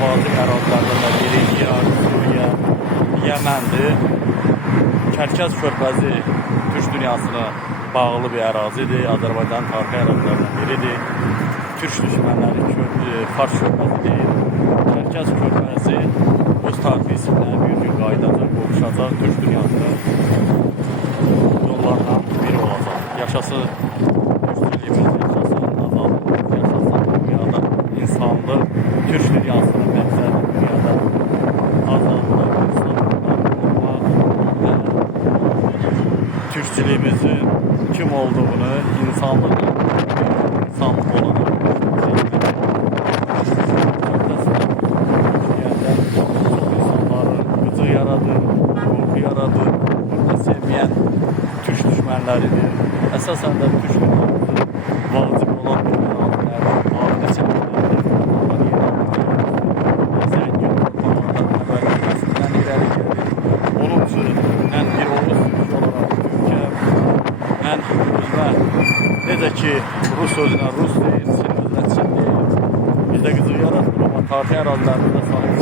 vacib ərazilərdən də biri İraq, Suriya, Yəməndir. Kərkəz körfəzi Türk dünyasına bağlı bir ərazidir. Azərbaycanın tarixi ərazilərindən biridir. Türk düşmənləri Fars körfəzi deyil. Kərkəz körfəzi öz tarixi isimlə bir gün qayıdacaq, qovuşacaq. Türk dünyasına yollardan biri olacaq. Yaşasın türkçülüyümüz, yaşasın azadlıq, yaşasın dünyada insanlıq. Türk dünyasının məqsədi dünyada azadlıq, insanlıqdan olmaq və türkçülüyümüzün kim olduğunu insanlıq olarak yaradır, korku yaradır, burada sevmeyen Türk düşmənləridir. Əsasən də Türk dünyasının vacib olan ərazilərdir, abidə çəkilirdir, zəngin torpaqlardan əvvəlləməsindən irəli gedir. Onun üçün mən bir Oğuz Türk olaraq Türkiyəm, mən özümə necə ki Rus sözünə Rus deyir, Çin özünə Çin deyir. Bizdə qızıq yaratmır, amma tarixi ərazilərdə də sahib